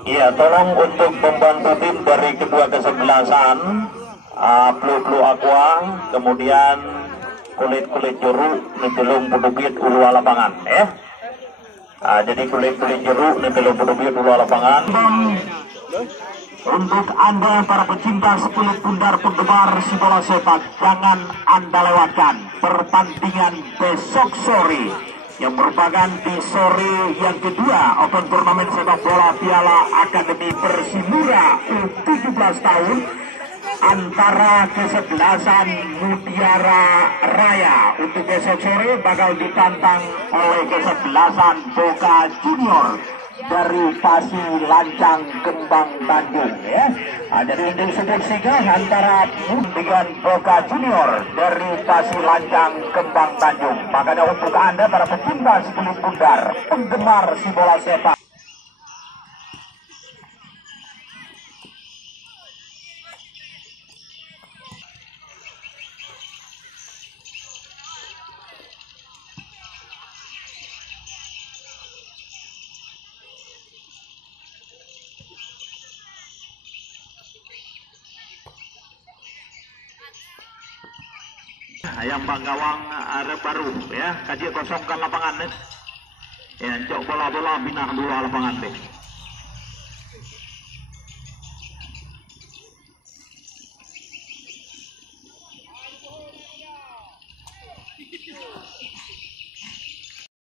Iya, tolong untuk membantu tim dari kedua kesebelasan, Plu Aqua, kemudian kulit jeruk, Nibelung Pudubit ulu lapangan, ya. Jadi kulit jeruk, Nibelung Pudubit ulu lapangan. Untuk Anda para pecinta kulit bundar penggemar si bola sepak, jangan Anda lewatkan pertandingan besok sore yang merupakan di sore yang kedua Open Turnamen Sepak Bola Piala Akademi Persimura U17 tahun antara kesebelasan Mutiara Raya. Untuk besok sore bakal ditantang oleh kesebelasan Boca Junior dari Pasir Lancang Kembang Bandung, ya. Jadi untuk support siga antara dengan Boca Junior dari Pasir Lancang Kembang Bandung. Makanya untuk Anda para pecinta kulit bundar, penggemar si bola sepak, ayam bang gawang arep baru, ya, kaji kosongkan lapangan, ya, cok bola pindah dulu lapangan deh.